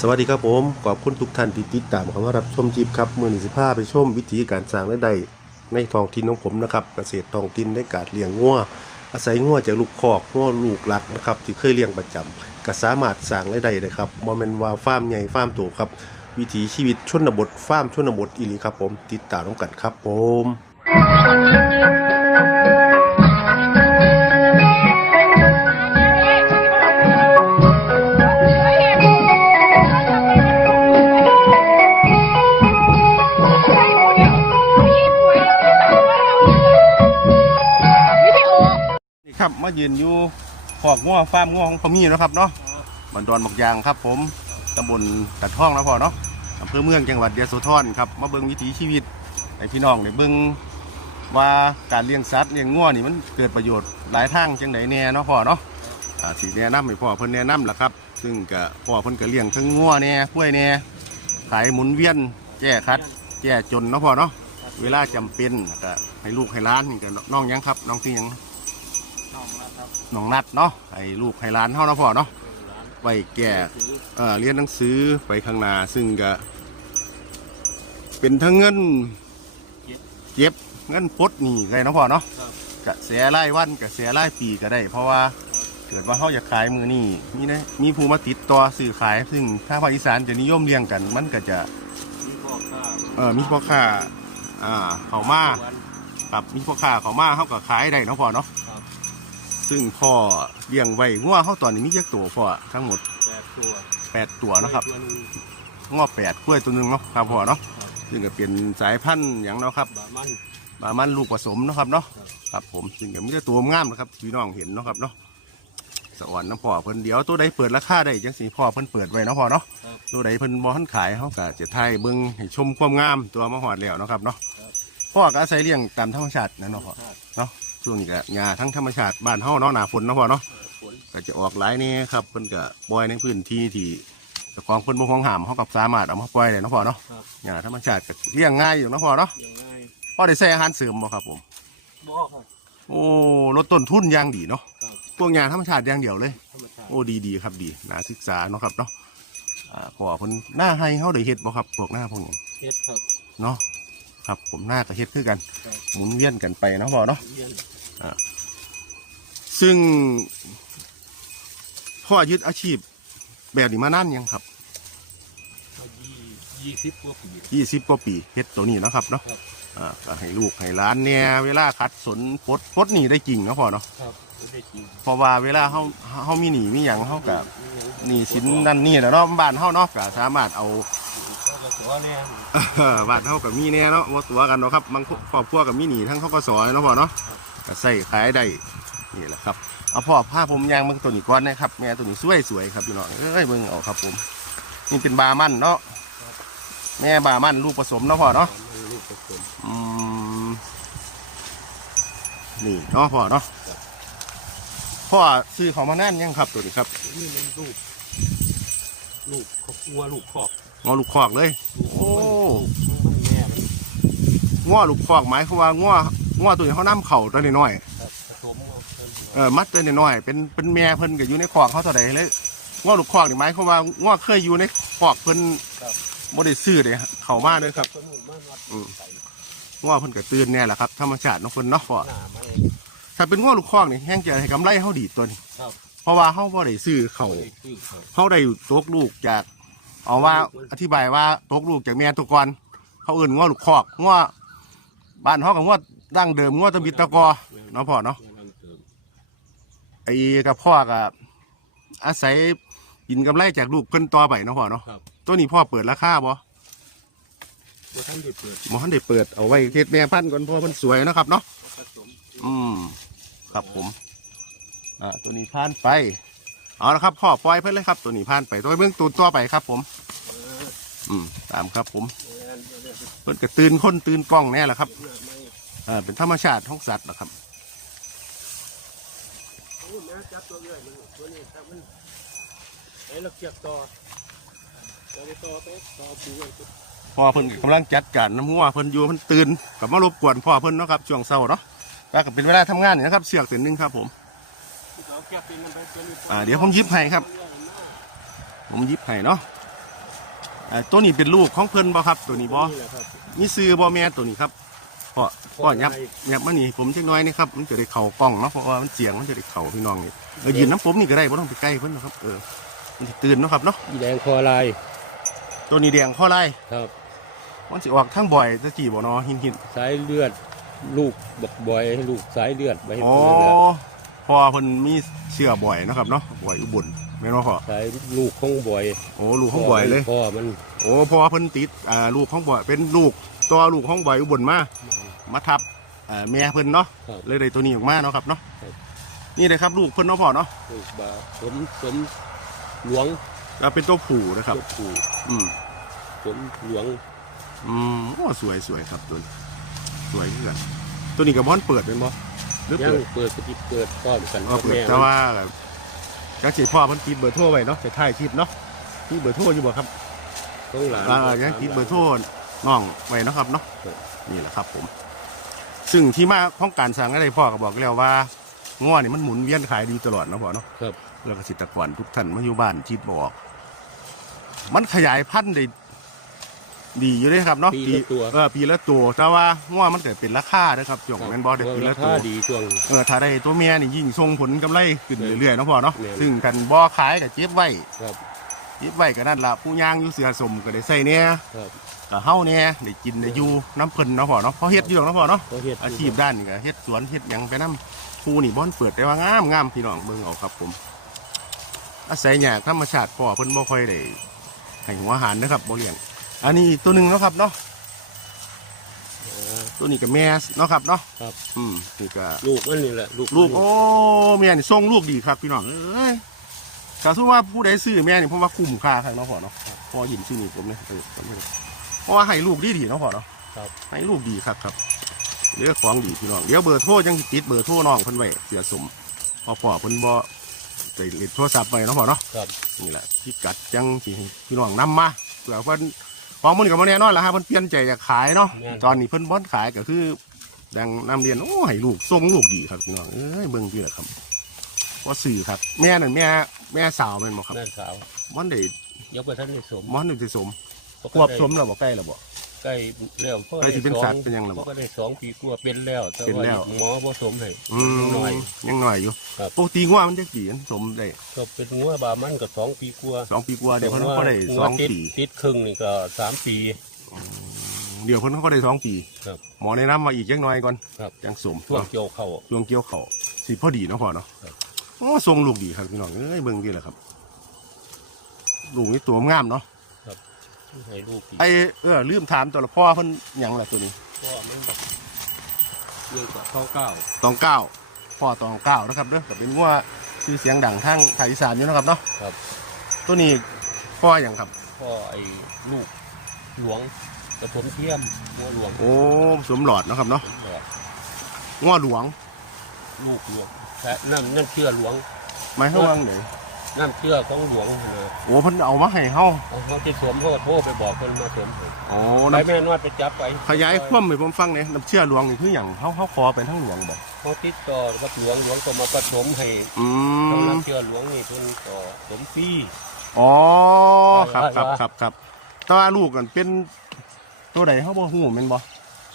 สวัสดีครับผมขอบคุณทุกท่านที่ติดตามคำว่ารับชมจีบครับมือหนึ่งสิบห้าไปชมวิธีการสร้างรายได้ในท้องถิ่นของผมนะครับเกษตรท้องถิ่นในการเลี้ยงงัวอาศัยงัวจากลูกคอกงัวลูกหลักนะครับที่เคยเลี้ยงประจำก็สามารถสร้างรายได้นะครับโมเมนว่าฟาร์มใหญ่ฟาร์มโตครับ วิถีชีวิตชนบทฟาร์มชนบทอีหลีครับผมติดตามน้องกันครับผม ครับมายืนอยู่ขอกงัวฟาร์มงัวของพอมีนะครับเนาะบันดอนหมกยางครับ ผมตำบลตัดท่องนะพ่อเนาะอำเภอเมืองจังหวัดยะโสธรครับมาเบิ่งวิถีชีวิตให้พี่น้องได้เบิ่งว่าการเลี้ยงสัตว์เลี้ยงงัวนี่มันเกิดประโยชน์หลายทางจังไหนแน่เนาะพ่อเนาะสิแนะนำให้พ่อเพิ่นแนะนำล่ะครับ ซึ่งก็พ่อเพิ่นก็เลี้ยงทั้งงัวแน่กล้วยแน่ขายหมุนเวียนแก้คัดแก้จนเนาะพ่อเนาะเวลาจำเป็นก็ให้ลูกให้ร้านนี่ก็น้องยังครับ น้องที่ยัง น้องนัดเนาะไอ้ลูกไฮร้านเฮาเนาะพ่อเนาะไว้แก่เอ่อเรียนหนังสือไปข้างหน้าซึ่งก็เป็นทั้งเงินเก็บเงินปลดหนี่ไงเนาะพ่อเนาะกะเสียรายวันกะเสียรายปีก็ได้ เพราะว่าเกิดว่าเฮาอยากขายมือนี่มีนะมีผู้มาติดต่อซื้อขาย ซึ่งถ้าภาคอีสานจะนิยมเลี้ยงกัน มันก็จะมีพ่อข้าเออมีพ่อค้าอ่าเขามาวันครับมีพ่อค้าเขามาเฮาก็ขายได้เนาะพ่อเนาะครับ ซึ่งพ่อเลี้ยงไว้งัวเฮาตอนนี้มีจักตัวพ่อทั้งหมดแปดตัวแปดตัวเนาะครับตัวหนึงงอแปดกล้วยตัวหนึ่งเนาะครับพ่อเนาะครับซึ่งก็เป็นสายพันธุ์อย่างเนาะครับบามันบามันลูกผสมเนาะครับเนาะครับครับผมซึ่งก็มีแต่ตัวงามนะครับพี่น้องเห็นเนาะครับเนาะสวรรค์น้ำพ่อเพิ่นเดี๋ยวตัวใดเปิดราคาได้จังสีพ่อเพิ่นเปิดไว้เนาะพ่อเนาะครับตัวใดเพิ่นบ่ทันขายเขาก็จะถ่ายเบิ่งให้ชมความงามตัวมาหอดแล้วเนาะครับเนาะพ่อก็อาศัยเลี้ยงตามธรรมชาตินะเนาะพ่อธาตุ ช่วงนี้ก็หญ้าทั้งธรรมชาติบ้านเฮาเนาะหน้าฝนเนาะพ่อเนาะฝนก็จะออกหลายนี่ครับเพิ่นก็ปล่อยในพื้นที่ที่เจ้าของเพิ่นบ่ห่วงห้ามเขากับสามารถเอามาปล่อยได้เนาะพ่อเนาะครับหญ้าธรรมชาติก็เลี้ยงง่ายอยู่เนาะพ่อเนาะยังไงพ่อได้ใส่อาหารเสริมบ่ครับผม บ่ครับ โอ้ลดต้นทุนอย่างดีเนาะครับ พวกหญ้าธรรมชาติอย่างเดียวเลย ธรรมชาติโอ้ดีดีครับดีน่าศึกษาเนาะครับเนาะอ่าพ่อเพิ่นหน้าให้เฮาได้เฮ็ดบ่ครับพวกหน้าพวกนี้เฮ็ดครับ เนาะครับผมหน้าก็เฮ็ดคือกัน ครับ หมุนเวียนกันไปเนาะพ่อเนาะเรียน ซึ่งพ่อยึดอาชีพแบบนี้มานานยังครับเอายี่ยี่สิบกว่าปียี่สิบกว่าปีเฮ็ดตัวนี้เนาะครับเนาะครับอ่าก็ให้ลูกให้ร้านเนี่ยเวลาคัดสนปลดปลดหนีได้จริงเนาะพ่อเนาะครับไม่ได้จริงเพราะว่าเวลาเฮาเฮามีหนีมีหยังเฮากับมีหยังหนีสินนั่นนี่แหละเนาะบ้านเฮาเนาะก็สามารถเอาเขาก็ตัวเนี่ยบ้านเฮากับมีเนี่ยเนาะว่าตัวกันเนาะครับบางครอบครัวกับมีหนีทั้งเขาก็สอยเนาะพ่อเนาะก็ ใส่ขายได้นี่แหละครับเอาพ่อผ้าผมยางมันตัวนี้ก่อนนะครับแม่ตัวนี้สวยสวยๆครับพี่น้องเอ้ยเบิ่งเอาครับ ผม นี่เป็นบามันเนาะแม่บามันลูกผสมเนาะพ่อเนาะมันลูกผสมอืมนี่เนาะพ่อเนาะพ่อซื้อของมานานยังครับตัวนี้ครับนี่มันลูกลูกเขาวัวลูกคอกงอลูกคอกเลยลูกโอ้มันแม่มันงอลูกคอกหมายความว่างอ งอตัวนี้เขาน้ำเข่าตัวน้อยครับผสมเอาเพิ่นๆเออมัดตัวน้อยๆเป็นเป็นแม่เพิ่นก็อยู่ในคอกเขาเท่าใดเลยงอลูกคอกนี่หมายความว่างอเคยอยู่ในคอกเพิ่นครับบ่ได้ซื้อเลยเข้ามาเลยครับเพิ่นมันวัดอืมใส่งอเพิ่นก็ตื่นแน่แหละครับธรรมชาติเนาะเพิ่นเนาะพ่อหน้ามันถ้าเป็นงอลูกคอกนี่แห้งจะให้กำไรเฮาดีตัวนี้ครับเพราะว่าเฮาบ่ได้ซื้อเขาบ่ได้คือเขาเขาได้ตกลูกจากเอาว่าอธิบายว่าตกลูกจากแม่ตัวก่อนเขาเอื่นง้อลูกคอกง้อบ้านเขากับง้อ ดั้งเดิมง้อตะบิดตะกอเนาะพ่อเนาะกำลังเติมไอ้กับพ่อกับอาศัยกินกำไรจากลูกเพิ่นต่อไปเนาะพ่อเนาะครับตัวนี้พ่อเปิดราคาบ่ว่าท่านได้เปิดบ่ทันได้เปิดเอาไว้เฮ็ดแม่พันธุ์ก่อนเพราะมันสวยเนาะครับเนาะผสมอืมครับผมอ่าตัวนี้ผ่านไปเอาละครับพ่อปล่อยเพิ่นเลยครับ ตัวนี้ผ่านไปตัวเบื้องตัวต่อไปครับ ผมเอออืมตามครับผมเออเดี๋ยวเดี๋ยวเพิ่นก็ตื่นคนตื่นกล้องแน่แหละครับเดี๋ยวไม่เอ่าเป็นธรรมชาติของสัตว์นะครับโอ้แม่จับตัวเรื่อยมันตัวนี้ถ้ามันไอ้เราเกียกต่อเราไปต่อไปต่อปูไว้ปุ๊บพ่อเพิ่นก็กำลังจัดการน้ำหัวเพิ่นอยู่เพิ่นตื่นกับมารบกวนพ่อเพิ่นเนาะครับช่วงเช้าเนาะแล้วก็เป็นเวลาทำงานนี่นะครับเสือกเส้นหนึงครับผม เราเกียกเป็นมันไปตัวนี้อ่าเดี๋ยวผมหยิบให้ครับ ผมหยิบให้เนาะอ่าตัวนี้เป็นลูกของเพิ่นบ่ครับ ตัวนี้บ่นี่แหละครับนี่ซื้อบ่แม่ตัวนี้ครับ พ่อพ่อยับยับมานี่ผมจักหน้อยนี่ครับมันจะได้เข่ากล้องเนาะเพราะว่ามันเสียงมันจะได้เข่าพี่น้องนี่เออยืนน้ำผมนี่ก็ได้บ่ต้องไปใกล้เพิ่นหรอกครับเออมันสิตื่นเนาะครับเนาะอีแดงคอลายตัวนี้แดงข้อไล่ครับมันสิออกทั้งบ่อยตะกี้บ่เนาะหินหินสายเลือดลูกบักบอยลูกสายเลือดไว้อ๋อเพื่อนแล้วพอเพิ่นมีเชื่อบ่อยเนาะครับเนาะบ่อยอุบลแม่นบ่พ่อสายลูกของบอยโอ้ลูกของบ่อยเลย พ่อมัน โอ้พอเพิ่นติดอ่าลูกของบ่อยเป็นลูกตัวลูกของบ่อยอุบลมา มาทับอ่าแม่เพิ่นเนาะครับเลยได้ตัวนี้ออกมาเนาะครับเนาะครับ นี่เลยครับลูกเพิ่นเนาะพ่อเนาะลูกบาสมสมหลวงแล้วเป็นตัวผู้นะครับ ตัวผู้อืมสมหลวงอืมโอ้สวยสวยครับตัวนี้สวยเพื่อนตัวนี้กับบอนเปิดเป็นบ่หรือยังเปิดเปิดปฏิเปิดพร้อมกันเออเปิดแต่ว่าแบบจักสิพ่อเพิ่นติดเบอร์โทรไว้เนาะจะถ่ายคลิปเนาะที่เบอร์โทรอยู่บ่ครับ ต้องหลาน อ่ายังติดเบอร์โทรน้องไว้เนาะครับเนาะครับ นี่แหละครับผม ซึ่งที่มาของการสั่งอะไรพ่อก็บอกแล้วว่าง้อนี่มันหมุนเวียนขายดีตลอดเนาะพ่อเนาะครับเพื่อเกษตรกรทุกท่านมาอยู่บ้านทิดบอก มันขยายพันธุ์ได้ดีอยู่เลยครับเนาะปีละตัว เออปีละตัว แต่ว่าง้อมันเกิดเป็นราคาเด้อครับจ่องแมนบอได้ปีละราตัคาวดีช่วงเออถ้าได้ตัวเมียนี่ยิ่งส่งผลกำไรขึ้นเรื่อยๆเนาะพ่อเนาะ แม่น ซึ่งกันบ่ขายกับเจ็บไว้ครับ เจ็บไว้ก็นั่นล่ะผู้ย่างอยู่เสือสมก็ได้ใส่เนี่ยครับ ก็เฮาเนี่ยได้กินได้อยู่น้ำเพิ่นเนาะพ่อเนาะเพราะเฮ็ดอยู่หรอกเนาะพ่อเนาะเขาเฮ็ดอาชีพด้านนี่ก็เฮ็ดสวนเฮ็ดหยังไปน้ำภูนี่บ่อนเปิดได้ว่างามงามพี่น้องเบิ่งเอาครับผม อาศัยหญ้าธรรมชาติพ่อเพิ่นบ่ค่อยได้ให้หัวอาหารนะครับบ่เลี้ยง อันนี้ตัวหนึงเนาะครับเนาะอ่าตัวนี้ก็แม่เนาะครับเนาะครับ อืมนี่ก็ ลูกมันนี่แหละลูกลูกโอ้แม่นี่ส่งลูกดีครับพี่น้องเอ้ย ถ้าสมมุติว่าผู้ใดซื้อแม่นี่ผมว่าคุ้มค่าครับเนาะพ่อเนาะพ่อยินชื่อนี่ผมเนี่ยเออผมเนี่ยเพราะว่าให้ลูกดีดีๆเนาะพ่อเนาะครับให้ลูกดีครับครับเรื่องของดีพี่น้องเดี๋ยวเบอร์โทรยังติดเบอร์โทรน้องเพิ่นไว้เสียสมพอพ่อเพิ่นบ่ใส่เลขโทรศัพท์ไว้เนาะพ่อเนาะครับนี่แหละพิกัดจังสิให้พี่น้องนำมาเผื่อเพิ่นของมันก็บ่แน่นอนแล้วฮะเพิ่นเปลี่ยนใจอยากขายเนาะแม่นตอนนี้เพิ่นบ่ขายก็คือดังนำเรียนโอ้ให้ลูกส่งลูกดีครับพี่น้องเอ้ยเบิ่งพี่ละครับว่าสื่อครับ แม่นั่นแม่ แม่สาวแม่นบ่ครับแม่สาวมันได้ยกไปท่านในสมมันได้สมควบสมแล้วบ่ใกล้แล้วบ่ใกล้แล้วก็ใกล้สิเป็นสัตว์เป็นหยังล่ะบ่ก็ได้สองปีกลัวาเป็นแล้วแต่เป็นว่าแล้วหมอผสมให้อืมหน่อยยังหน่อยอยู่ครับปกติงัวมันจะกี่อันสมได้ก็เป็นงัวบามันก็สองปีกลัวาสองปีกว่าเดี๋ยวเพิ่นก็ได้งัสวองติดปีติดครึ่งนี่ก็สามปี เดี๋ยวเพิ่นก็ได้สองปีครับหมอแนะนำมาอีกจังหน่อยก่อนครับจังสมช่วงเกี่ยวเข้าช่วงเกี่ยวเขาสิพอดีเนาะพ่อเนาะ ครับโอ้ทรงลูกดีครับพี่น้องเอ้ยเบิ่งดีแหละครับ ลูกนี่ตัวงามเนาะให้ลูกอีกไอเออลืมถามตัวละพ่อเพิ่นหยังล่ะตัวนี้พ่อมันแบบเรื่องกับข้าวเก้าตองเก้าพ่อตองเก้านะครับเด้อก็เป็นงัวชื่อเสียงดังทางภาคอีสานอยู่นะครับเนาะครับตัวนี้พ่ออย่างครับ พ่อไอ้ลูกหลวงกระผมเทียมงัวหลวงโอ้สวมหลอดเนาะครับเนาะหลอดงัวหลวง ลูกหลวง แต่นั่นนั่นเชื่อหลวงหมายความว่าไงนั่นเชื่อของหลวงนะโอ้เพิ่นเอามาให้เฮาเอาเขาจะสวมเขาก็โทรไปบอกคนมาสวมให้โอ้ไปน้แม่นวดไปจับไปำขยายความให้ผมฟังหน่อยน้ำเชื่อหลวงนี่คือหยังเฮาเฮาขอเป็นทั้งหลวงบ่เขาติดต่อกับหลวงหลวงก็มาผสมให้อืต้องมรับเชื่อหลวงนี่เพิ่นต่อสมฟรี อ๋อครับครับว่าครับครับแต่ว่าลูกกันเป็นตัวใดเขาบ่ฮู้แม่นบ่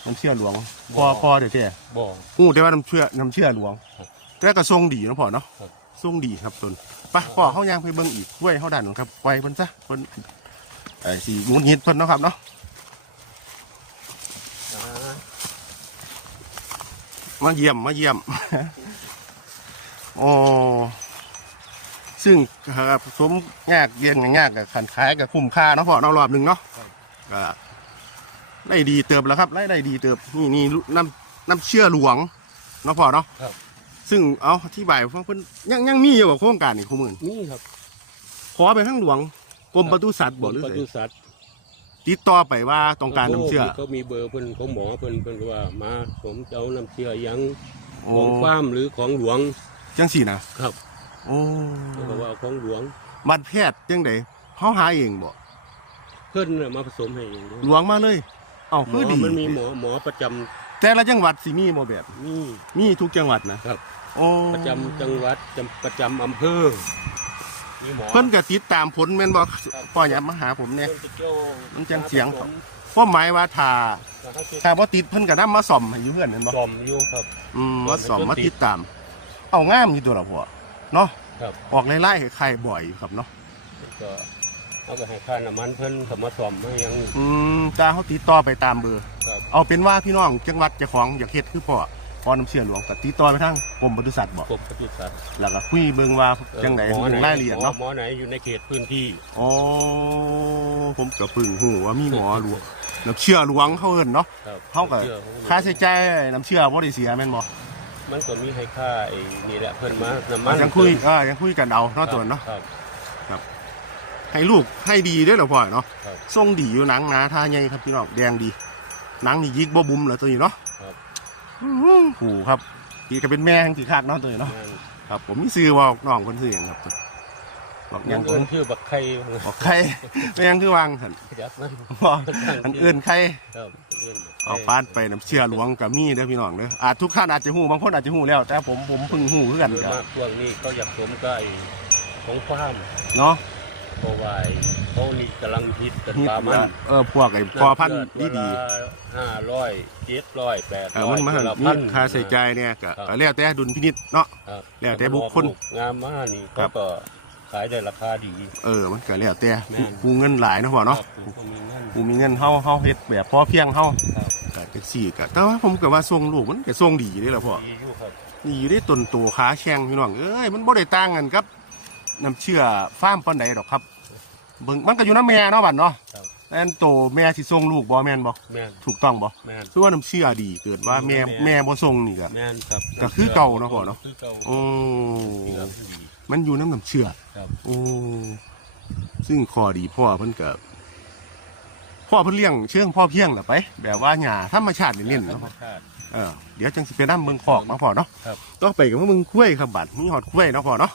น้ำเชื่อหลวงพอพอเดี๋ยวแท้บอกฮู้แต่ว่าน้ำเชื่อน้ำเชื่อหลวงครับ แต่ก็ทรงดีเนาะพ่อเนาะครับ ทรงดีครับตนไปพ่อเฮายังไปเบิ่งอีกด้วยเฮาดันนนครับปล่อยเพิ่นซะเพิ่นไอ้สิงุนงิดเพิ่นเนาะครับเนาะอ่ามาเยี่ยมมาเยี่ยม โอ้ซึ่งครับสมยากเรียนยากกับขันขายกับคุ้มค่าเนาะพ่อเนาะรอบหนึ่งเนาะก็ได้ดีเติบแล้วครับได้ได้ดีเติบนี่นี่น้ำน้ำเชื่อหลวงเนาะพ่อเนาะครับ ซึ่งเอาที่บ่ายฟังเพิ่นยังยังมีอยู่กับโครงการนี่คู่มือนี่ครับขอไปทั้งหลวงกรมปศุสัตว์บอกหรือปไงศุสัตว์ติดต่อไปว่าต้องการน้ำเชื่อเขามีเบอร์เพิ่นของหมอเพิ่นเพิ่นก็ว่ามาผมจะเอาน้ำเชื่อยังโอ้ของฟาร์มหรือของหลวงจังสี่นะครับโอ้เขาก็ว่าของหลวง บัตรแพทย์จังไดเขาหาเองบ่เพิ่นน่ะมาผสมให้เองหลวงมาเลย เอ้าหมคืออดีมันมีหมอหมอประจำ แต่ละจังหวัดสิมีบ่แบบนี่มีทุกจังหวัดนะครับ โอ้ประจำจังหวัดจำประจำอำเภอมีหมอเพิ่นก็ติดตามผลแม่นบ่พ่ออย่ามาหาผมเนี่ยเพิ่นจะเกี่ยวมันจังเสียงความหมายว่าถ้าถ้าบ่ติดเพิ่นก็นำมาซ่อมให้อยู่เพื่อนแม่นบ่กลอมอยู่ครับ อืมมาซ่อมมาติดตาม เอางามอยู่ตัวละพ่อเนาะครับออกไล่ๆให้ใครบ่อยอยู่ครับเนาะก็เอาไปให้ค่าน้ำมันเพิ่นเขามาซ่อมให้ยังอืมตาเขาติดต่อไปตามเบอร์ ครับเอาเป็นว่าพี่น้องจังหวัดเจ้าของอยากเฮ็ดคือพ่อพอน้ำเชื่อหลวงก็ติดต่อไปทางกรมปศุสัตว์บ่กรมปศุสัตว์แล้วก็คุยเบิ่งว่าจังได๋หมอเรื่องรายละเอียดเนาะหมอไหนอยู่ในเขตพื้นที่อ๋อผมก็เพิ่งฮู้ว่ามีหมอหลวงน้ำเชื่อหลวงเขาเอิ้นเนาะครับเขาก็ชื่อค่าใช้จ่ายน้ำเชื่อบ่ได้เสียแม่นบ่มันก็มีให้ค่าไอ้นี่แหละเพิ่นมาน้ำมันยังคุยอ่ายังคุยกันเอาเนาะตัวเนาะครับให้ลูกให้ดีเด้อเหรอพ่อเนาะครับทรงดีอยู่หนังหนาท่าใหญ่ครับพี่น้องแดงดี หนังนี่ยิกบ่บุ๋มเหรอตัวนี้เนาะครับ อื้อหือผูครับพี่ก็เป็นแม่ทั้งสี่คากเนาะตัวนี้เนาะงานครับผมมีซื้อบอกน้องคนซื้อหยังครับบอกหยัยังงเอิ้นชื่อบักไข่บอกใครไม่ยังคือวางหันยักมันบอกอันอื่นใคร ครับเอิ้นบักไข่เอาปานไปน้ำเชื่อหลวงกับมีเด้อพี่น้องเด้ออาจทุกท่านอาจจะหู้บางคนอาจจะหู้แล้ว แต่ผมผมเพิ่งหู้คือกันส่วนครับมากพวกนี้เขาอยากสมกับไอ้ของฟาร์มเนาะเพราะว่าไอ้เขานี่กำลังฮิตกันนี่ปลามันเออพวกไอ้พอพันธุ์ดีดีห้าร้อยเจ็ดร้อยแปดๆเออร้อมัยนมาตัวละมีพันค่าใช้จ่ายเนี่ยก็ก็แล้วแต่ดุลพินิจเนาะ ครับแล้วแต่บุคคล งามมากนี่ครัเขาบก็ขายได้ราคาดี เออมันก็แล้วแต่แม่น ผู้เงินหลายเนาะพ่อเนาะครับผมก็มีเงิน ผู้มีเงินเฮาเฮาเฮ็ดแบบพอเพียงเฮาครับ ก็จังซี่ก็แต่ว่าผมก็ว่าทรงลูกมันก็ทรงดีเด้ล่ะพ่อ ดีอยู่ครับ นี่อยู่ได้ต้นโตขาแข็งพี่น้องเอ้ยมันบ่ได้ต่างกันครับน้ำเชื่อฟาร์มปานใดดอกครับ เบิ่งมันก็อยู่น้ำแม่เนาะบัดเนาะครับแต่อันโตแม่สิส่งลูกบ่แม่นบ่แม่น ถูกต้องบ่แม่นคือว่าน้ำเชื่อดีเกิดว่าแม่แม่ แม่บ่ส่งนี่ก็ แม่นครับก็คือเก่าเนาะพ่อเนาะ คือเก่าโอ้เชื่อดีมันอยู่น้ำน้ำเชื่อ ครับโอ้ ซึ่งข้อดีพ่อเพิ่นก็พ่อเพิ่นเลี้ยงเชื่องพ่อเพียงล่ะไป แบบว่าหญ้าธรรมชาติเน้นๆธรเนาะรมชาติ เออเดี๋ยวจังสิไปนำเบิ่งคอกมาพ่อเนาะครับ ต้องไปกับว่ามึงคุ้ยครับบัดมีหอดคุ้ยเนาะพ่อเนาะ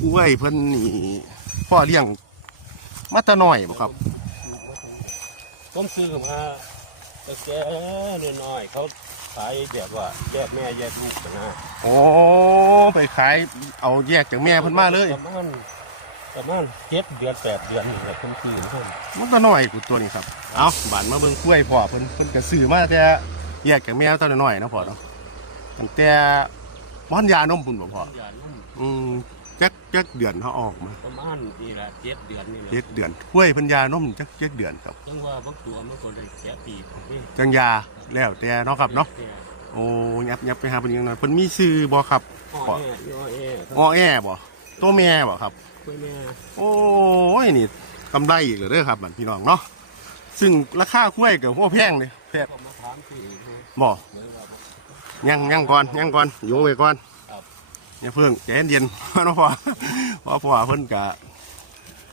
คุ้ยเพิ่นนี่ พ่อเลี้ยงมาแตะน้อยบ่ครับ ผมซื้อมาแต่แกน้อยๆเขาขายแบบว่าแยกแม่แยกลูกกันนะโอ้ไปขายเอาแยกจากแม่เพิ่นมาเลยประมาณประมาณเจ็ดเดือนแปดเดือนนี่แหละผมซื้อให้มันแตะน้อยกูตัวนี้ครับเอาบาดมาเบิ่งคุ้ยพ่อเพิ่นเพิ่นก็ซื้อมาแต่แยกจากแม่ตอนน้อยๆเนาะพ่อเนาะตั้งแต่บ้านยานมพุ่นบ่พ่ออย่านุ่มอืม จักจักเดือนเขาออกมาประมาณนี่แหละเจ็ดเดือนนี่แหละเจ็ดเดือนกล้วยเพันยานมจักเจ็ดเดือนครับจังว่าบางตัวมันก็ได้แก่ปีของนี่จังยาแล้วแต่เนาะครับเนาะโอ้ยับยับไปหาเพิ่นยังหน่อยเพิ่นมีซื้อบ่ครับพ่อแม่ย่อแอ่ครับอ้อแอบ่ตัวแม่บ่ครับคุยแม่โอ้ยนี่กำไรอีกเลยเด้อครับบัดพี่น้องเนาะซึ่งราคากล้วยก็บ่แพงเลยแพงก็มาถามคือบ่เลยว่าบ่ยังยังก่อนยังก่อนอยู่ไว้ก่อนครับ อย่าเพิ่งใจเย็นๆเนาะพ่อเพราะพ่อเพิ่นก็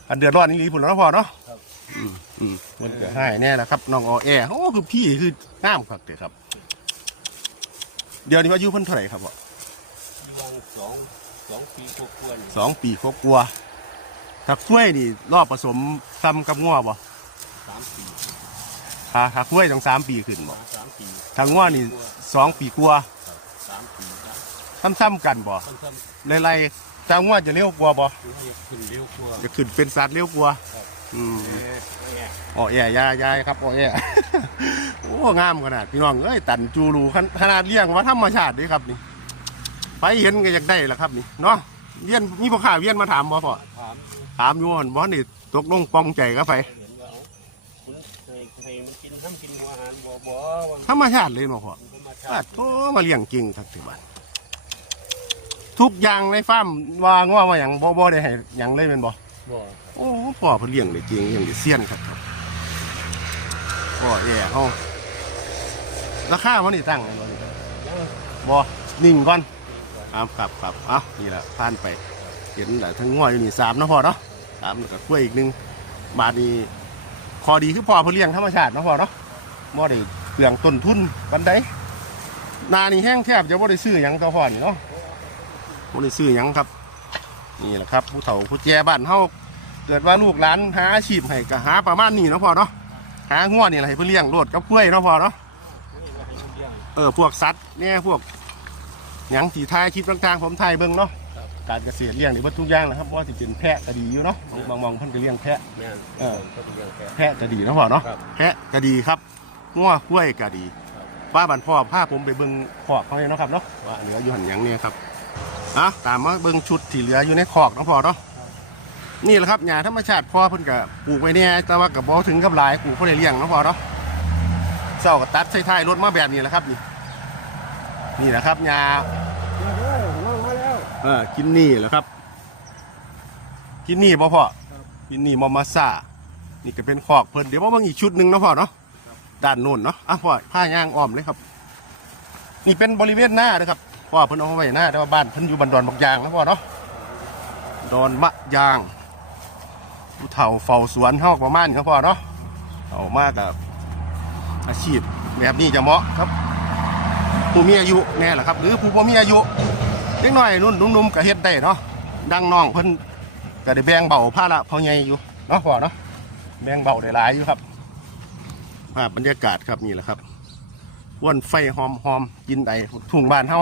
อันเดือดร้อนนี่ลีพุ่นแล้วเนาะพ่อเนาะครับอืมอืมมันก็ให้แน่แหละครับน้องออแอโอ้คือพี่คืองามครับเด้ครับ เดี๋ยวนี้อายุเพิ่นเท่าไหร่ครับพ่อที่วางสองสองปีกว่าๆนี่สองปีครบกลัวาถ้ากล้วยนี่รอบผสมซ้ำกับงัวบ่สามปีถ้าถ้ากล้วยต้องสามปีขึ้นบ่มาสามปีถ้างัวนี่สองปีกลัวาสามปีครับ ซ้ำๆกันบ่ค่อนข้างไล่ๆถ้างัวจะเร็วกว่าบ่ถือว่าขึ้นเร็วกว่าจะขึ้นเป็นสัตว์เร็วกว่าครับอืมแม่แม่อ๋อแย่ยายายครับอ๋อแย่โอ้งามขนาดพี่น้องเอ้ยตันจูรูขนขนาดเลี้ยงว่าธรรมชาติเด้ครับนี่ไปเห็นก็อยากได้ล่ะครับนี่เนาะเวียนมีพ่อค้าเวียนมาถามบ่พ่อถามดูถามอยู่ว่าบ่นี่ตกลงปองใจก็ไปเห็นว่าเอาคุณเคยเคยมันกินน้ำกินหัวอาหารบ่บ่ว่าธรรมชาติเลยเนาะพ่อมันธรรมอาชาติโตมาเลี้ยงเก่งครับที่บ้าน ทุกอย่างในฟาร์มว่าว่าว่าหยังบ่บ่ได้ให้หยังเลยแม่นบ่บ่โอ้พ่อเพิ่นเลี้ยงได้เก่งเลี้ยงได้เซียนครับครับพ่อแย่เฮาราคามันนี่ตั้งไว้บ่นี่บอนิ่งก่อนครับครับครับเอานี่แหละผ่านไป เห็นแหละทั้งง่อยอยู่นี่สามเนาะพอเนาะสามแล้วก็กล้วยอีกหนึ่งบาทนี้คอดีคือพอเพื่อเลี้ยงธรรมชาติเนาะพอเนาะบ่ได้เปลืองต้นทุนปันใดนานี่แห้งแทบจะบ่ได้ซื้อหยังต่อพอนี่เนาะ บ่ได้ซื้อหยังครับ นี่แหละครับ ผู้เฒ่าผู้แก่บ้านเฮาเกิดว่าลูกหลานหาอาชีพให้ก็หาประมาณนี้เนาะพอเนาะหางัวนี่แหละให้เพื่อเลี้ยงโลดกับกล้วยเนาะพอเนาะไม่ว่าให้มันเลี้ยงเออพวกสัตว์เนี่ยพวกหยังสีทายคลิปต่างๆผมถ่ายเบิ่งเนาะครับการเกษตรเลี้ยงนี่เบิดทุกอย่างนะครับว่าสิเป็นแพะก็ดีอยู่เนาะบางมองเพิ่นก็เลี้ยงแพะ แม่นเออ ก็เป็นอย่างแค่แพะก็ดีเนาะพ่อเนาะครับแพะก็ดีครับงัวกล้วยก็ดีครับ ป้าบันพ่อพาผมไปเบิ่งคอกเขาเลยเนาะครับเนาะว่าเหลืออยู่หันหยังเนี่ยครับ อะตามมาเบิ่งชุดที่เหลืออยู่ในคอกเนาะพ่อเนาะนี่แหละครับหญ้าธรรมชาติพ่อเพิ่นก็ปลูกไว้เนี่ยแต่ว่าก็บ่ถึงกับหลายปลูกเพื่อได้เลี้ยงเนาะพ่อเนาะเศร้าก็ตัดใส่ท้ายรถมาแบบนี้แหละครับนี่นี่แหละครับหญ้ามาแล้วน้องมาแล้วเออกินนี่แหละครับ กินนี่บ่พ่อครับกินนี่มอมาซ่านี่ก็เป็นคอกเพิ่นเดี๋ยวมาเบิ่งอีกชุดหนึงเนาะพ่อเนาะด้านโน้นเนาะอะพ่อผ้าย่างอ้อมเลยครับ นี่เป็นบริเวณหน้าเด้อครับ พ่อเพิ่นเอาไว้หน้าแต่ว่าบ้านเพิ่นอยู่บันดอนบักยางนะพ่อเนาะดอนมะยางผู้เฒ่าเฝ้าสวนเฮาประมาณนี้ครับพ่อเนาะเอามากกับอาชีพแบบนี้จะเหมาะครับ ผู้มีอายุแน่แหละครับ หรือผู้บ่มีอายุเล็กน้อยนุ่นนุ่มๆก็เฮ็ดได้เนาะดังน้องเพิ่นก็ได้แบ่งเบาภาระพ่อใหญ่อยู่เนาะพ่อเนาะแบ่งเบาได้หลายอยู่ครับภาพบรรยากาศครับนี่แหละครับว่นไฟหอมหอมๆกินไอทุ่งบ้านเฮา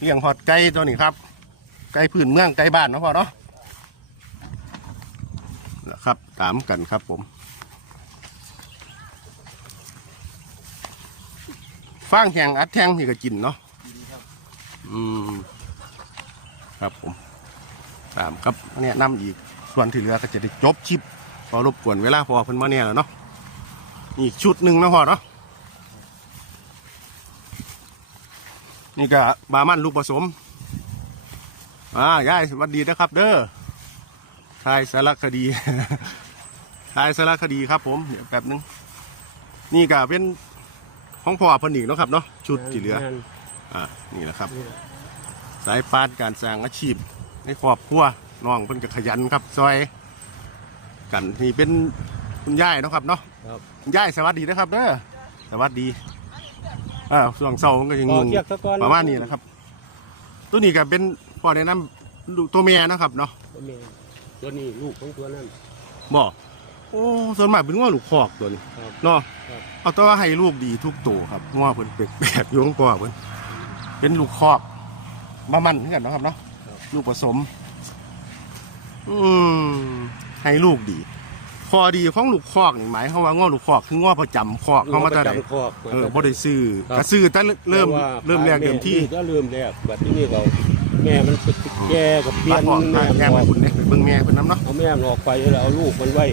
เลี้ยงหอดไก่ตัวนี้ครับ ไก่พื้นเมืองไก่บ้านเนาะพ่อเนาะนะครับตามกันครับผม ฟางแหงอัดแทงนี่ก็กินเนาะอืมครับผมตามครับเนี่ยนำอีกส่วนที่เหลือก็จะได้จบชิปพอรบกวนเวลาพอเพิ่นมาเนี่ยแล้วเนาะอีกชุดหนึ่งนะพ่อเนาะ นี่ก็บามันลูกผสมอ่ายายสวัสดีนะครับ เด้อทายสารคดีทายสารคดีครับ ผมเดี๋ยวแป๊บนึง นี่ก็เป็นของพ่อเพนอีกเนาะครับเนาะชุดที่เหลือแม่นอ่านี่แหละครับนี่แหละสายปานการสร้างอาชีพในครอบครัวน้องเพิ่นก็ขยันครับ ซอย กันนี่เป็นคุณยายเนาะครับเนาะครับ คุณยายสวัสดีนะครับเด้อสวัสดี อ่าส่วงเสามันก็ยังต่งองเชือกซะก่อนประมาณนี้นะครับ ตัวนี้ก็เป็นพ่อแนะนำลูกตัวเมียนะครับเนาะตัวแม่ตัวนี้ลูกของตัวนั้นบอกโอ้ส่วนมากเป็นง้อลูกคอกตัวนี้ครับเนาะครับเอาแตัวาให้ลูกดีทุกตัวครับง้อเพิ่นแปลกๆอยู่ของพ่อเพิ่นเป็นลูกคอกมามันเหมือนกันเนาะครับเนาะลูกผสม อืมให้ลูกดี พอดีของลูกคอกนี่หมายความว่าง้อลูกคอกคือง้อประจำคอกเขามาแต่ไหนประจำคอก เออบ่ได้ซื้อครับ ก็ซื้อแต่เริ่มแต่ว่าเริ่มแรกเดิมที่ก็เริ่มแรกแบบที่นี่เราแม่มันแก่กับเปลี่ยบ้านนพ่อแม่แม่อมาอกคุณเนี่ยไปเบิ่งแม่เพิ่นน้ำเนาะเอาแม่มันออกไปแล้วเอาลูกมันไว้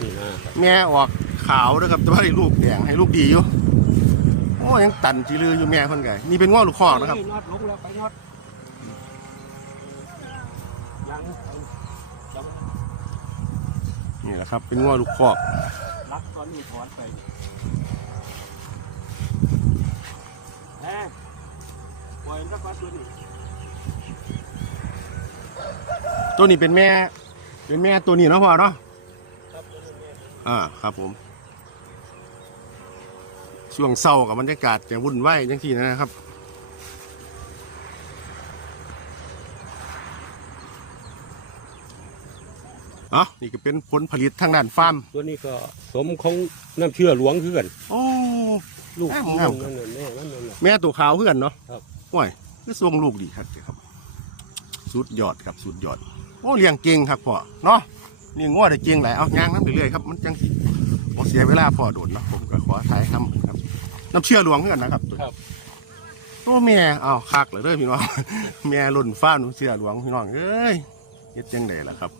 นี่นะแม่ออกขาวนะครับแต่ว่าให้ลูกแดงให้ลูกดีอยู่โอ้ยังตันจีลืออยู่แม่เพิ่นไงนี่เป็นง้อลูกคอกนะครับน็อตลงแล้วไปน็อตยังยัง นี่แหละครับ เป็นง้อลูกคอกรักตอนนี้ถอนไปแม่ปล่อยมันสักวันตัวนี้ตัวนี้เป็นแม่ เป็นแม่ตัวนี้เนาะพ่อเนาะครับตัวนี้แม่อ่าครับผม ช่วงเศร้ากับบรรยากาศจะวุ่นวายจังที่นะครับ นี่ก็เป็นผลผลิตทางด้านฟาร์มตัวนี้ก็สมของน้ำเชื่อหลวงคือกันโอ้ลูกงามที่งามนั่นน่ะแม่นั่นน่ะน่ะแม่ตัวขาวเพื่อนเนาะครับ โอ้ยคือทรงลูกดีครับครับ สุดยอดครับสุดยอด โอ้เลี้ยงเก่งครับพ่อเนาะเลี้ยงง้อได้เก่งหลายเอาย่างน้ำไปเรื่อยครับมันจังสิบ่เสียเวลาพ่อโดนเนาะผมก็ขอถ่ายทำครับ น้ำเชื่อหลวงเพื่อนนะครับตัวนี้ครับโอ้แม่อ้าวคักเลยเด้อพี่น้องแม่หล่นฟ้าน้ำเชื่อหลวงพี่น้องเอ้ยเฮ็ดจังไดล่ะครับ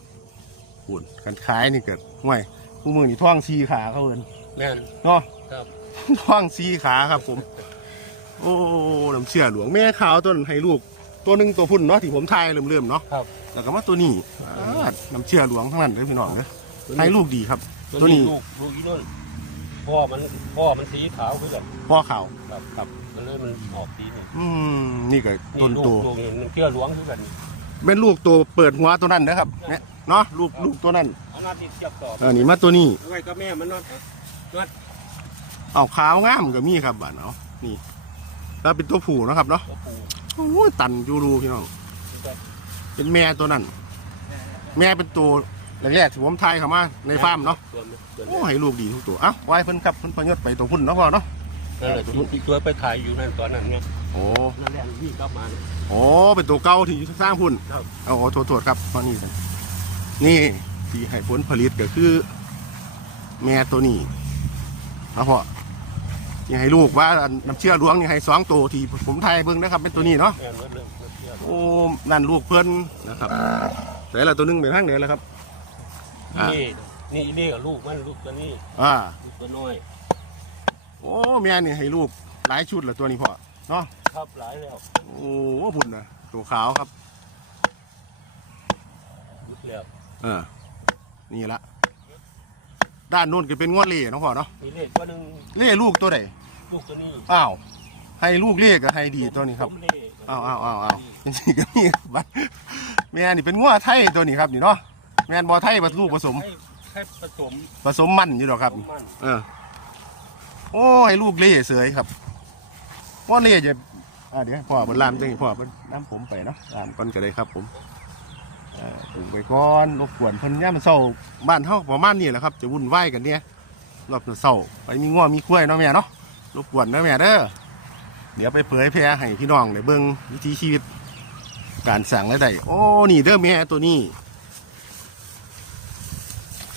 ปุ่นกันขายนี่เกิดห่วยผู้มือนี่ท้องซีขาเขาเอินแม่นเนาะครับท้องซีขาครับผม โอ้น้ำเชื่อหลวงแม่ขาวตัวนั้นให้ลูกตัวหนึ่งตัวพุ่นเนาะที่ผมทายเริ่มๆเนาะครับ แล้วก็มาตัวนี้อ่าน้ำเชื่อหลวงทั้งนั้นเลยพี่น้องเด้อตัวให้นี้ลูกดีครับ ตัวตัวนี้นี้ลูกลูกอีนุ่นพ่อมันพ่อมันสีขาวคือกันพ่อขาวครับครับมันเลยมันออกสีนี่อืมนี่ก็นี่ต้นลูกโตลูกนี่มันเชื่อหลวงคือกัน เป็นลูกตัวเปิดหัวตัวนั้นนะครับเนี่ยเนาะลูกลูกตัวนั้นเอานัดนี่เทียบต่อเออนี่มาตัวนี้ไว้กับแม่มันนัดเอาขาวงามก็มีครับบ้านเอานี่แล้วเป็นตัวผู้เนาะครับเนาะตัวปูโอ้ยตันจูรูพี่น้องเป็นแม่ตัวนั้น แม่เป็นตัวแรกๆที่ผมทายเข้ามาในฟาร์มเนาะตัวนี้ตัวโอ้นี้ให้ลูกดีทุกตัวเอ้าไว้เพิ่นครับเพิ่นพยศไปตัวพุ่นเนาะพ่อเนาะนั่นแหละตัวที่ตัวไปถ่ายอยู่นั่นตอนนั้นเนี่ย โอ้นั่นแหละวิ่งกลับมาเนี่ย โอ้เป็นตัวเก่าที่สร้างพุ่นครับ เอาโอ้โทษโทษครับตอนนี้สินี่ที่ให้ผลผลิตก็คือ แม่ตัวนี้เอาพอที่ให้ลูกว่าน้ำเชื่อหลวงนี่ให้สองตัวที่ผมไทยเบิ่งนะครับเป็นตัวนี้เนาะ แม่นเรื่องเรื่องเรื่องโอ้นั่นลูกเพิ่นนะครับแต่ละตัวหนึงเป็นทางเดียวแล้วครับ อ่านี่นี่นี่กับลูกมันลูกตัวนี้อ่า ลูกตัวน้อยโอ้แม่นี่ให้ลูกหลายชุดละตัวนี้พ่อเนาะ ครับหลายแล้วโอ้พุ่นนะตัวขาวครับลุกแล้วเออนี่ละด้านนู้นก็เป็นงวดเล่เนาะพ่อเนาะมีเลขตัวหนึ่งเล่ลูกตัวไหนลูกตัวนี้อ้าวให้ลูกเล่กับให้ดีตัวนี้ครับผมเลขอ้าวอ้าวอ้าวอ้าวจริงๆก็มีบัดแม่นี่เป็นงวดไทยตัวนี้ครับนี่เนาะแม่นบอไทยผสลูกผสม ให้ให้ผสมผสมมันอยู่หรอกครับมันเออ โอ้ให้ลูกเล่เสยครับว่าเล่จะ อ่าเดี๋ยวพ่อบนลามจังพ่อบนน้ำผมไปเนาะลามก่อนก็ได้ครับ ผมเอ่อปลูกไปก่อนรบกวนเพิ่นย่ามมันเศร้าบ้านเฮาประมาณนี้แหละครับ จะวุ่นวายกันเนี่ยรอบเศร้าไปมีง้อมีกล้วยเนาะแม่เนาะรบกวนเนาะแม่เด้อเดี๋ยวไปเผยแพร่ให้พี่น้องได้เบิ่งวิถีชีวิต การสั่งและได้โอ้นี่เด้อแม่ตัวนี้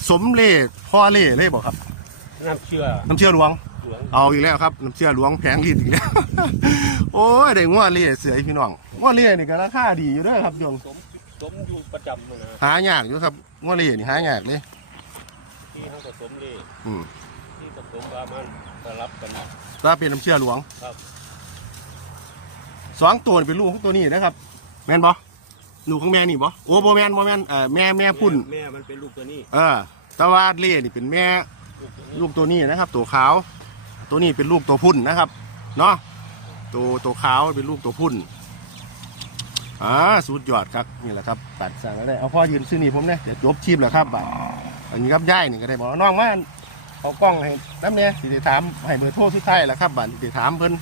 สมเล่พ่อเล่เลยบอกครับน้ำเชื่อน้ำเชื่อหลวง เหลืองเอาอีกแล้วครับน้ำเชื่อหลวงแพงลิ้นอีกแล้ว โอ้ยได้ง้อเล่เสือให้พี่น้องง้อเล่นี่ก็ราคาดีอยู่เด้อครับโยมสมสมอยู่ประจำเลยนะหายากอยู่ครับง้อเล่นี่หายากเลยที่เขาผสมเลขอืมที่ผสมบามันสลับกันนะถ้าเป็นน้ำเชื่อหลวงครับสองตัวนี่เป็นลูกของตัวนี้นะครับ แม่นบ่ลูกของแม่นี่บ่โอ้บ่แม่นบ่แม่นเอ่อแม่แม่พุ่นแม่มันเป็นลูกตัวนี้ เออแต่ว่าเล่นี่เป็นแม่ ลูกตัวนี้ลูกตัวนี้นะครับ ตัวขาว ตัวนี้เป็นลูกตัวพุ่นนะครับ เนาะตัวตัวขาวเป็นลูกตัวพุ่นอ่าสุดยอดครับนี่แหละครับ ตัดสั่งแล้วได้เอาพ่อยืนซื้อนี่ผมเนี่ยเดี๋ยวจบชีพแล้วครับบ่าอันนี้ครับย่ายนี่ก็ได้บอกน้องมาเอากล้องให้น้ำเนี่ยสิถามให้เบอร์โทรสุดท้ายแหละครับบัตรสิถามเพิ่น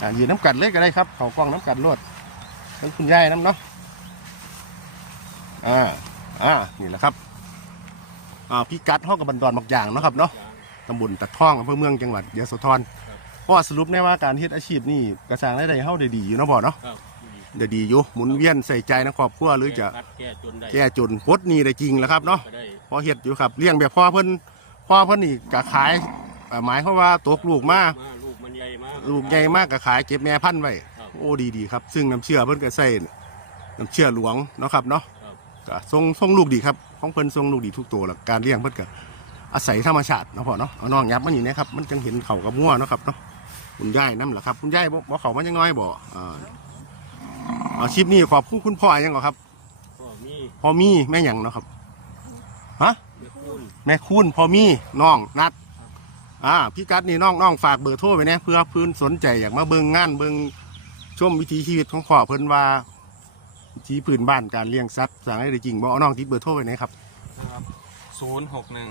อ่ายืนน้ำกัดเลยก็ได้ครับเขากล้องน้ำกัดรวดให้คุณย่ายน้ำเนาะอ่าอ่านี่แหละครับอ่าพี่กัดห้องกับบันดอนบักอย่างเนาะครับเนาะ ตำบลตะท่องอำเภอเมืองจังหวัดยโสธรเพราะว่าสรุปได้ว่าการเฮ็ดอาชีพนี่กระสร้างรายได้เฮาได้ดีอยู่เนาะบ่เนาะครับได้ดีอยู่หมุนเวียนใส่ใจในครอบครัวหรือจะแก้คัดแก้จนได้แก้จนปลดหนี้ได้จริงแล้วครับเนาะ ก็ได้พอเฮ็ดอยู่ครับเลี้ยงแบบพ่อเพิ่นพ่อเพิ่นนี่ก็ขายเอ่อหมายความว่าตกลูกมามาลูกมันใหญ่มาก ลูกใหญ่มากก็ขายเก็บแม่พันธุ์ไว้ครับ โอ้ดีดีครับ ซึ่งน้ำเชื่อเพิ่นก็ใส่น้ำเชื่อหลวงเนาะครับเนาะครับก็ทรงทรงลูกดีครับของเพิ่นทรงลูกดีทุกตัวแล้วการเลี้ยงเพิ่นก็ อาศัยธรรมชาติเนาะพ่อเนาะเอาน้องยับมันอยู่นะครับมันจังเห็นเขากับมั่วเนาะครับเนาะคุณยายน้ำเหรอครับคุณยายบ่บ่เขามันยังน้อยบ่อ่าอาชีพนี้ขอบคุณคุณพ่อยังเหรอครับก็มีพ่อมีแม่หยังเนาะครับฮะเด็กคุณแม่คุณพ่อมีน้องนัดอ่าพี่กัดนี่น้องน้องฝากเบอร์โทรไว้นะเพื่อเพื่อนสนใจอยากมาเบิ่งงานเบิ่งชมวิถีชีวิตของพ่อเพิ่นว่าวิถีพื้นบ้านการเลี้ยงสัตว์สั่งให้ได้จริงบ่เอาน้องติดเบอร์โทรไว้นะครับนะครับศูนย์หกหนึ่ง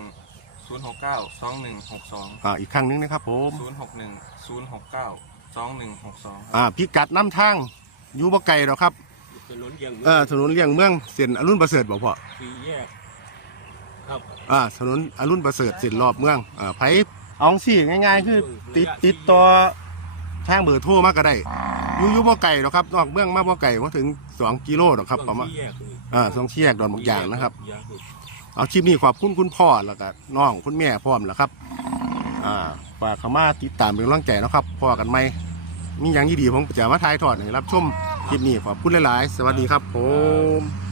ศูนย์หกเก้าสองหนึ่งหกสองอ่าอีกครั้งหนึงนะครับผมศูนย์หกหนึ่งศูนย์หกเก้าสองหนึ่งหกสองอ่าพี่กัดน้ำทางอยู่บ่ไกลหรอกครับถนนเยียงเออถนนเลี่ยงเมืองเส้นอรุณประเสริฐบ่พ่อสี่แยก ครับอ่าถนนอรุณประเสริฐเส้นรอบเมืองอ่าไผเอาสิง่าย ๆ คือ ติดติดต่อทางเบอร์โทรมาก็ได้อยู่อยู่บ่ไกลหรอกครับนอกเมืองมาบ่ไกลว่าถึง 2 กิโลหรอกครับประมาณสี่แยกนี่อ่าสองเชียกดอนบางอย่างนะครับสี่แยกนี่ เอาคลิปนี้ขอบคุณคุณพ่อแล้วก็น้องคุณแม่พร้อมแล้วครับอ่าฝากเข้ามาติดตามเป็นกำลังใจนะครับพ่อกันไหมมีอย่างดีๆผมจะมาทายทอดให้รับชมคลิปนี้ขอบคุณหลายๆ สวัสดีครับผม